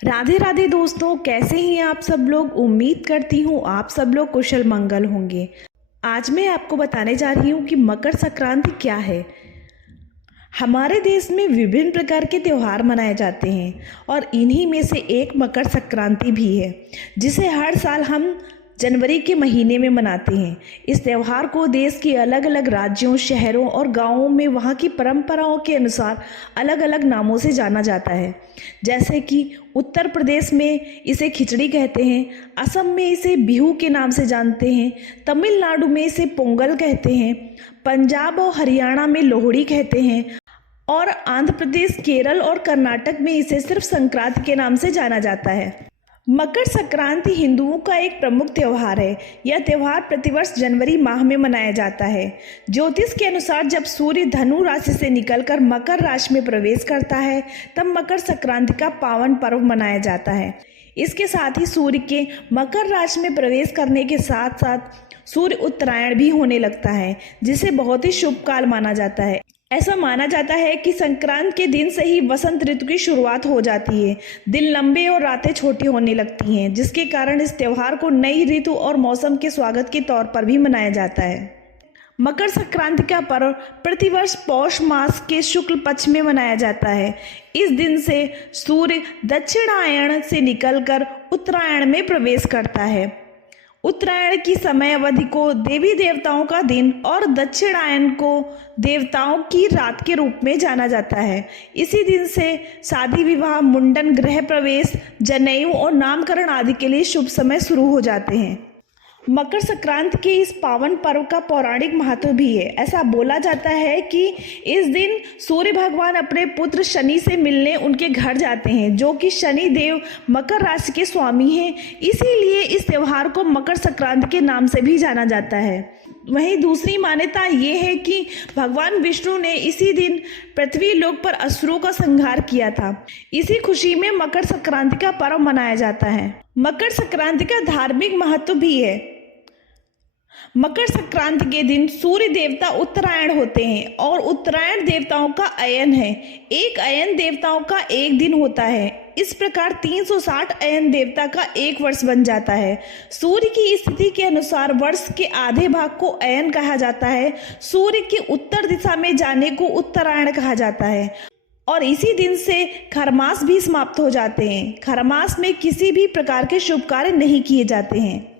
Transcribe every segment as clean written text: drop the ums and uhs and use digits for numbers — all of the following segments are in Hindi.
राधे राधे दोस्तों, कैसे हैं आप सब लोग। उम्मीद करती हूँ आप सब लोग कुशल मंगल होंगे। आज मैं आपको बताने जा रही हूँ कि मकर संक्रांति क्या है। हमारे देश में विभिन्न प्रकार के त्यौहार मनाए जाते हैं और इन्हीं में से एक मकर संक्रांति भी है, जिसे हर साल हम जनवरी के महीने में मनाते हैं। इस त्यौहार को देश के अलग अलग राज्यों, शहरों और गांवों में वहां की परंपराओं के अनुसार अलग अलग नामों से जाना जाता है। जैसे कि उत्तर प्रदेश में इसे खिचड़ी कहते हैं, असम में इसे बिहू के नाम से जानते हैं, तमिलनाडु में इसे पोंगल कहते हैं, पंजाब और हरियाणा में लोहड़ी कहते हैं और आंध्र प्रदेश, केरल और कर्नाटक में इसे सिर्फ संक्रांति के नाम से जाना जाता है। मकर संक्रांति हिंदुओं का एक प्रमुख त्यौहार है। यह त्यौहार प्रतिवर्ष जनवरी माह में मनाया जाता है। ज्योतिष के अनुसार जब सूर्य धनु राशि से निकलकर मकर राशि में प्रवेश करता है, तब मकर संक्रांति का पावन पर्व मनाया जाता है। इसके साथ ही सूर्य के मकर राशि में प्रवेश करने के साथ साथ सूर्य उत्तरायण भी होने लगता है, जिसे बहुत ही शुभ काल माना जाता है। ऐसा माना जाता है कि संक्रांत के दिन से ही वसंत ऋतु की शुरुआत हो जाती है। दिन लंबे और रातें छोटी होने लगती हैं, जिसके कारण इस त्यौहार को नई ऋतु और मौसम के स्वागत के तौर पर भी मनाया जाता है। मकर संक्रांति का पर्व प्रतिवर्ष पौष मास के शुक्ल पक्ष में मनाया जाता है। इस दिन से सूर्य दक्षिणायण से निकलकर उत्तरायण में प्रवेश करता है। उत्तरायण की समय अवधि को देवी देवताओं का दिन और दक्षिणायन को देवताओं की रात के रूप में जाना जाता है। इसी दिन से शादी, विवाह, मुंडन, गृह प्रवेश, जनेऊ और नामकरण आदि के लिए शुभ समय शुरू हो जाते हैं। मकर संक्रांति के इस पावन पर्व का पौराणिक महत्व भी है। ऐसा बोला जाता है कि इस दिन सूर्य भगवान अपने पुत्र शनि से मिलने उनके घर जाते हैं, जो कि शनि देव मकर राशि के स्वामी हैं। इसीलिए इस त्यौहार को मकर संक्रांति के नाम से भी जाना जाता है। वहीं दूसरी मान्यता ये है कि भगवान विष्णु ने इसी दिन पृथ्वी लोक पर असुरों का संहार किया था। इसी खुशी में मकर संक्रांति का पर्व मनाया जाता है। मकर संक्रांति का धार्मिक महत्व भी है। मकर संक्रांति के दिन सूर्य देवता उत्तरायण होते हैं और उत्तरायण देवताओं का अयन है। एक अयन देवताओं का एक दिन होता है। इस प्रकार 360 अयन देवता का एक वर्ष बन जाता है। सूर्य की स्थिति के अनुसार वर्ष के आधे भाग को अयन कहा जाता है। सूर्य के उत्तर दिशा में जाने को उत्तरायण कहा जाता है और इसी दिन से खरमास भी समाप्त हो जाते हैं। खरमास में किसी भी प्रकार के शुभ कार्य नहीं किए जाते हैं।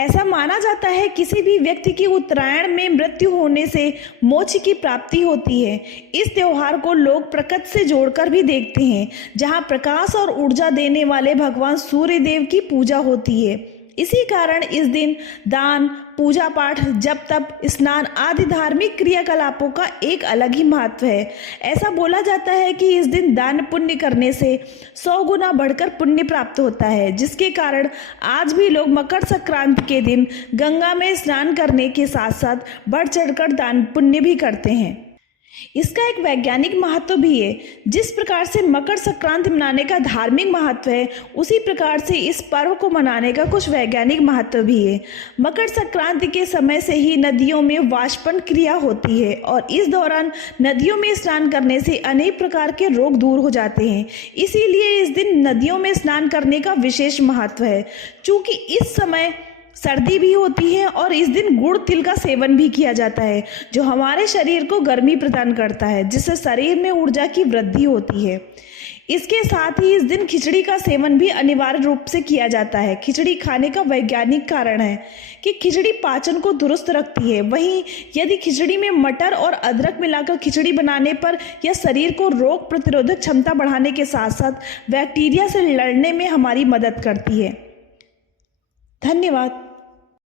ऐसा माना जाता है किसी भी व्यक्ति की उत्तरायण में मृत्यु होने से मोक्ष की प्राप्ति होती है। इस त्यौहार को लोग प्रकृति से जोड़कर भी देखते हैं, जहां प्रकाश और ऊर्जा देने वाले भगवान सूर्य देव की पूजा होती है। इसी कारण इस दिन दान, पूजा पाठ, जप तप, स्नान आदि धार्मिक क्रियाकलापों का एक अलग ही महत्व है। ऐसा बोला जाता है कि इस दिन दान पुण्य करने से 100 गुना बढ़कर पुण्य प्राप्त होता है, जिसके कारण आज भी लोग मकर संक्रांति के दिन गंगा में स्नान करने के साथ साथ बढ़ चढ़कर दान पुण्य भी करते हैं। इसका एक वैज्ञानिक महत्व भी है। जिस प्रकार से मकर संक्रांति मनाने का धार्मिक महत्व है, उसी प्रकार से इस पर्व को मनाने का कुछ वैज्ञानिक महत्व भी है। मकर संक्रांति के समय से ही नदियों में वाष्पन क्रिया होती है और इस दौरान नदियों में स्नान करने से अनेक प्रकार के रोग दूर हो जाते हैं। इसीलिए इस दिन नदियों में स्नान करने का विशेष महत्व है। चूँकि इस समय सर्दी भी होती है और इस दिन गुड़ तिल का सेवन भी किया जाता है, जो हमारे शरीर को गर्मी प्रदान करता है, जिससे शरीर में ऊर्जा की वृद्धि होती है। इसके साथ ही इस दिन खिचड़ी का सेवन भी अनिवार्य रूप से किया जाता है। खिचड़ी खाने का वैज्ञानिक कारण है कि खिचड़ी पाचन को दुरुस्त रखती है। वहीं यदि खिचड़ी में मटर और अदरक मिलाकर खिचड़ी बनाने पर यह शरीर को रोग प्रतिरोधक क्षमता बढ़ाने के साथ साथ बैक्टीरिया से लड़ने में हमारी मदद करती है। धन्यवाद।